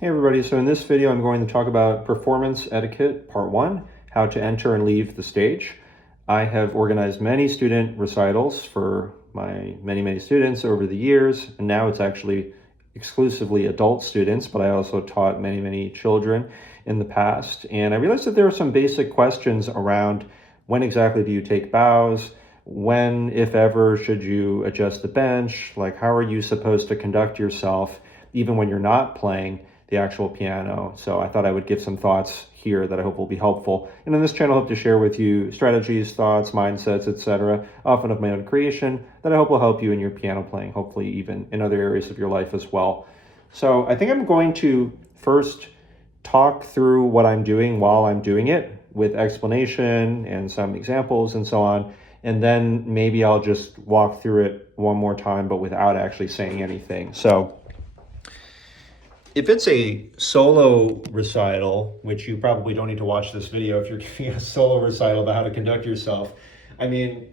Hey everybody, so in this video I'm going to talk about performance etiquette part 1, how to enter and leave the stage. I have organized many student recitals for my many students over the years, and now it's actually exclusively adult students, but I also taught many children in the past. And I realized that there are some basic questions around when exactly do you take bows, when, if ever, should you adjust the bench, like how are you supposed to conduct yourself even when you're not playing the actual piano. So I thought I would give some thoughts here that I hope will be helpful. And on this channel, I hope to share with you strategies, thoughts, mindsets, etc., often of my own creation, that I hope will help you in your piano playing, hopefully even in other areas of your life as well. So I think I'm going to first talk through what I'm doing while I'm doing it with explanation and some examples and so on. And then maybe I'll just walk through it one more time, but without actually saying anything. So if it's a solo recital, which you probably don't need to watch this video if you're giving a solo recital about how to conduct yourself, I mean,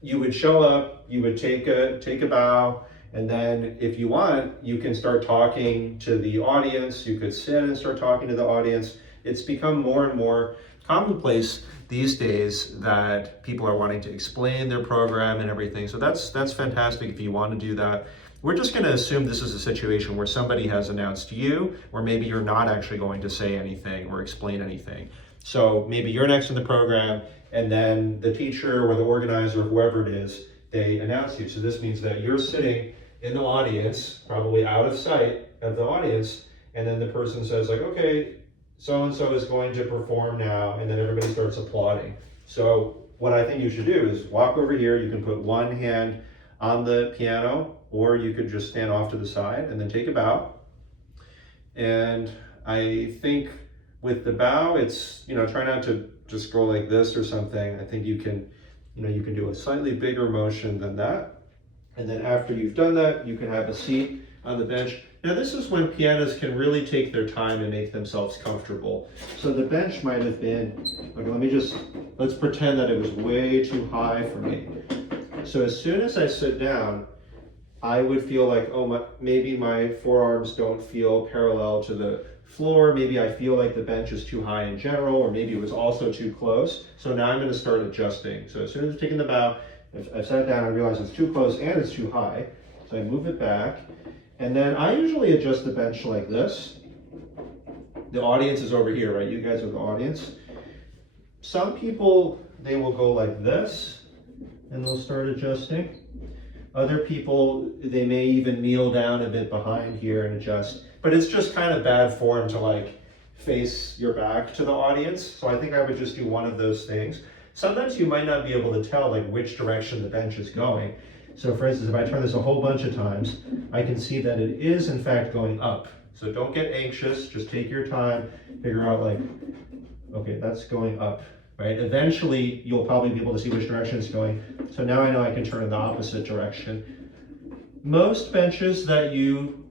you would show up, you would take a bow, and then if you want, you can start talking to the audience. You could sit and start talking to the audience. It's become more and more commonplace these days that people are wanting to explain their program and everything. So that's fantastic if you want to do that. We're just going to assume this is a situation where somebody has announced you, or maybe you're not actually going to say anything or explain anything. So maybe you're next in the program, and then the teacher or the organizer, whoever it is, they announce you. So this means that you're sitting in the audience, probably out of sight of the audience, and then the person says like, okay, so-and-so is going to perform now, and then everybody starts applauding. So what I think you should do is walk over here. You can put one hand on the piano, or you could just stand off to the side and then take a bow. And I think with the bow, it's, try not to just go like this or something. I think you can do a slightly bigger motion than that. And then after you've done that, you can have a seat on the bench. Now this is when pianists can really take their time and make themselves comfortable. So the bench might have been, okay, let's pretend that it was way too high for me. So as soon as I sit down, I would feel like, maybe my forearms don't feel parallel to the floor. Maybe I feel like the bench is too high in general, or maybe it was also too close. So now I'm going to start adjusting. So as soon as I've taken the bow, I've sat down, I realize it's too close and it's too high. So I move it back. And then I usually adjust the bench like this. The audience is over here, right? You guys are the audience. Some people, they will go like this and they'll start adjusting. Other people, they may even kneel down a bit behind here and adjust. But it's just kind of bad form to face your back to the audience. So I think I would just do one of those things. Sometimes you might not be able to tell which direction the bench is going. So for instance, if I turn this a whole bunch of times, I can see that it is in fact going up. So don't get anxious, just take your time, figure out okay, that's going up. Right? Eventually, you'll probably be able to see which direction it's going. So now I know I can turn in the opposite direction. Most benches that you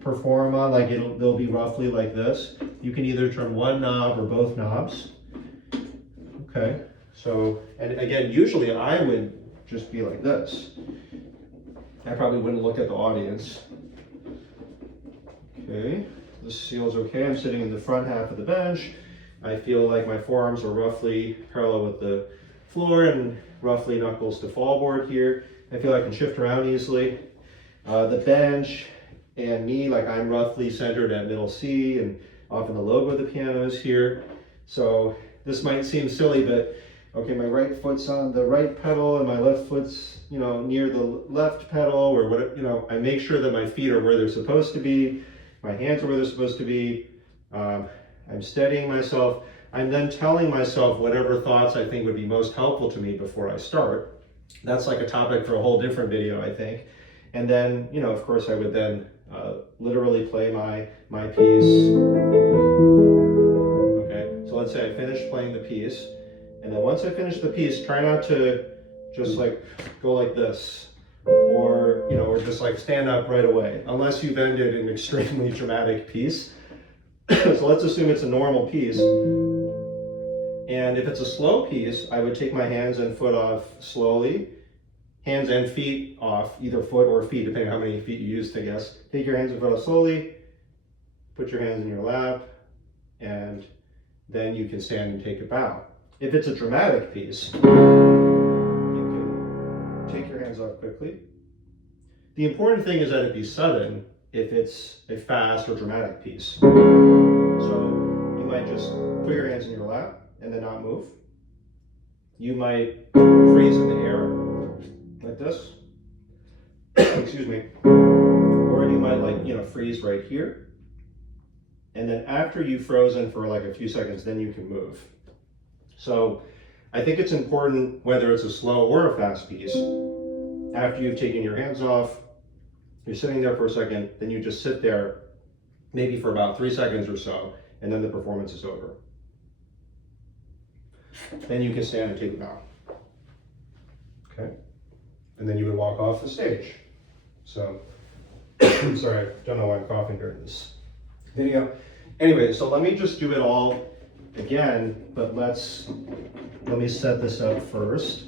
perform on, they'll be roughly like this. You can either turn one knob or both knobs. Okay, so, and again, usually I would just be like this. I probably wouldn't look at the audience. Okay, this feels okay. I'm sitting in the front half of the bench. I feel like my forearms are roughly parallel with the floor and roughly knuckles to fallboard here. I feel I can shift around easily. The bench and me, I'm roughly centered at middle C, and often the logo of the piano is here. So this might seem silly, but okay, my right foot's on the right pedal and my left foot's, near the left pedal, or whatever, I make sure that my feet are where they're supposed to be. My hands are where they're supposed to be. I'm steadying myself. I'm then telling myself whatever thoughts I think would be most helpful to me before I start. That's like a topic for a whole different video, I think. And then, of course, I would then literally play my piece. Okay, so let's say I finished playing the piece. And then once I finish the piece, try not to just go like this. Or just stand up right away, unless you've ended an extremely dramatic piece. So let's assume it's a normal piece. And if it's a slow piece, I would take my hands and foot off slowly. Hands and feet off, either foot or feet, depending on how many feet you used, I guess. Take your hands and foot off slowly. put your hands in your lap, and then you can stand and take a bow. If it's a dramatic piece, you can take your hands off quickly. The important thing is that it be sudden if it's a fast or dramatic piece. So you might just put your hands in your lap and then not move. You might freeze in the air like this. Excuse me. Or you might freeze right here. And then after you've frozen for like a few seconds, then you can move. So I think it's important, whether it's a slow or a fast piece, after you've taken your hands off, you're sitting there for a second, then you just sit there maybe for about 3 seconds or so, and then the performance is over. Then you can stand and take a bow. Okay? And then you would walk off the stage. So, I'm sorry, I don't know why I'm coughing during this video. Anyway, so let me just do it all again, but let me set this up first.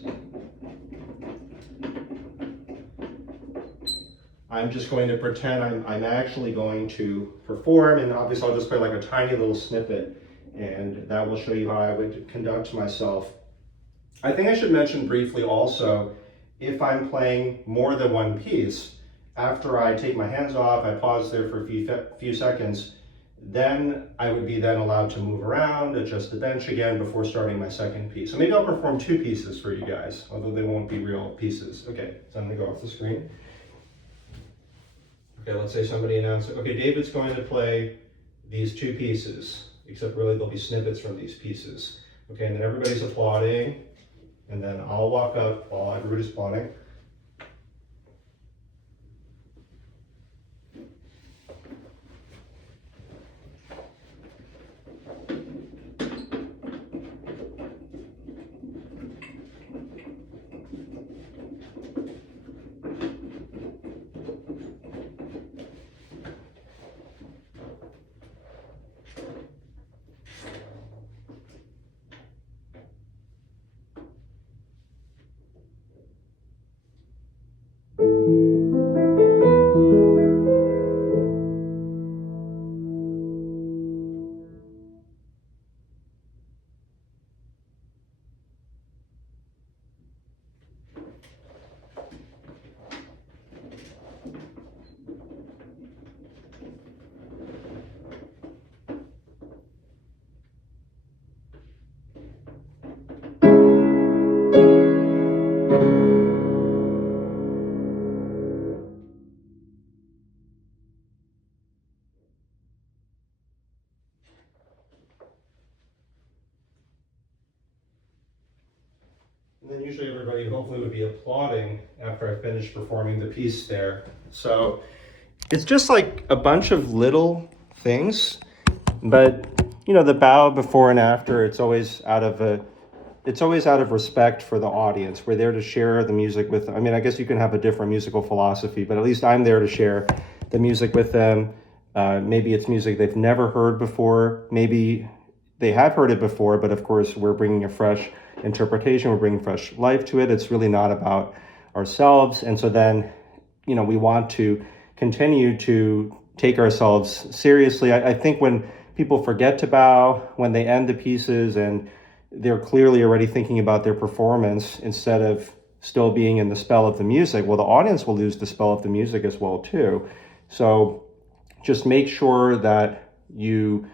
I'm just going to pretend I'm actually going to perform, and obviously I'll just play like a tiny little snippet, and that will show you how I would conduct myself. I think I should mention briefly also, if I'm playing more than one piece, after I take my hands off, I pause there for a few seconds, then I would be then allowed to move around, adjust the bench again before starting my second piece. So maybe I'll perform 2 pieces for you guys, although they won't be real pieces. Okay, so I'm gonna go off the screen. Okay, let's say somebody announces, okay, David's going to play these 2 pieces, except really there'll be snippets from these pieces. Okay, and then everybody's applauding, and then I'll walk up while everybody's applauding. And then usually everybody hopefully would be applauding after I finish performing the piece there. So it's just like a bunch of little things, but the bow before and after, it's always out of respect for the audience. We're there to share the music with them. I mean, I guess you can have a different musical philosophy, but at least I'm there to share the music with them. Maybe it's music they've never heard before. Maybe they have heard it before, but of course we're bringing a fresh interpretation, we're bringing fresh life to it. It's really not about ourselves. And so then, we want to continue to take ourselves seriously. I think when people forget to bow, when they end the pieces and they're clearly already thinking about their performance instead of still being in the spell of the music, well, the audience will lose the spell of the music as well too. So just make sure that you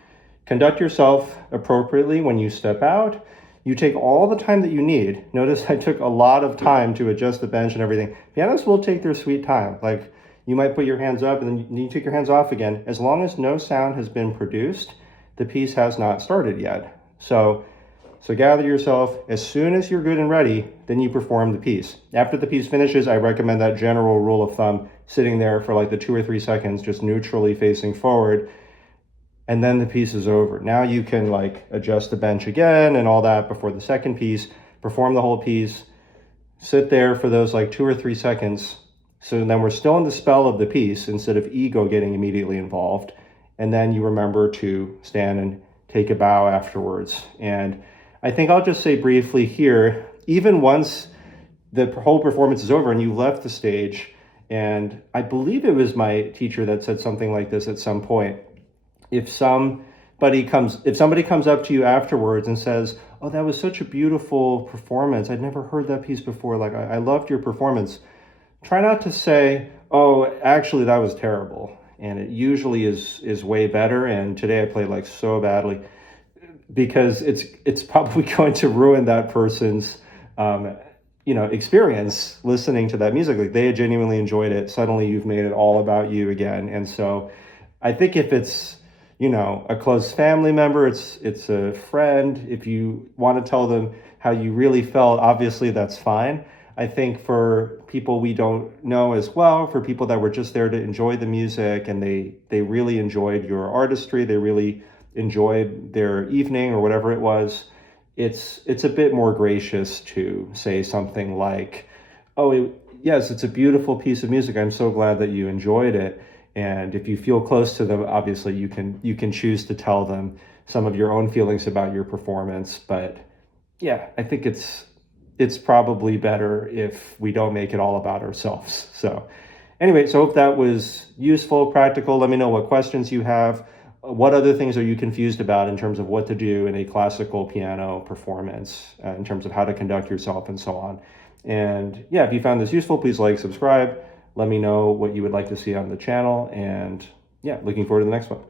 conduct yourself appropriately when you step out. You take all the time that you need. Notice I took a lot of time to adjust the bench and everything. Pianists will take their sweet time. Like, you might put your hands up and then you take your hands off again. As long as no sound has been produced, the piece has not started yet. So gather yourself. As soon as you're good and ready, then you perform the piece. After the piece finishes, I recommend that general rule of thumb, sitting there for like the 2 or 3 seconds, just neutrally facing forward. And then the piece is over. Now you can adjust the bench again and all that before the second piece, perform the whole piece, sit there for those 2 or 3 seconds. So then we're still in the spell of the piece instead of ego getting immediately involved. And then you remember to stand and take a bow afterwards. And I think I'll just say briefly here, even once the whole performance is over and you left the stage, and I believe it was my teacher that said something like this at some point, if somebody comes up to you afterwards and says, "Oh, that was such a beautiful performance. I'd never heard that piece before. Like, I loved your performance." Try not to say, "Oh, actually, that was terrible." And it usually is way better. And today I played like so badly, because it's probably going to ruin that person's um, experience listening to that music. Like, they genuinely enjoyed it. Suddenly you've made it all about you again. And so I think if it's a close family member, it's a friend, if you want to tell them how you really felt, obviously that's fine. I think for people we don't know as well, for people that were just there to enjoy the music, and they really enjoyed your artistry, they really enjoyed their evening or whatever it was, it's a bit more gracious to say something like, "Oh, yes, it's a beautiful piece of music. I'm so glad that you enjoyed it." And if you feel close to them, obviously you can choose to tell them some of your own feelings about your performance. But yeah, I think it's probably better if we don't make it all about ourselves. So anyway, so hope that was useful, practical. Let me know what questions you have. What other things are you confused about in terms of what to do in a classical piano performance, in terms of how to conduct yourself and so on. And yeah, if you found this useful, please like, subscribe. Let me know what you would like to see on the channel. And yeah, looking forward to the next one.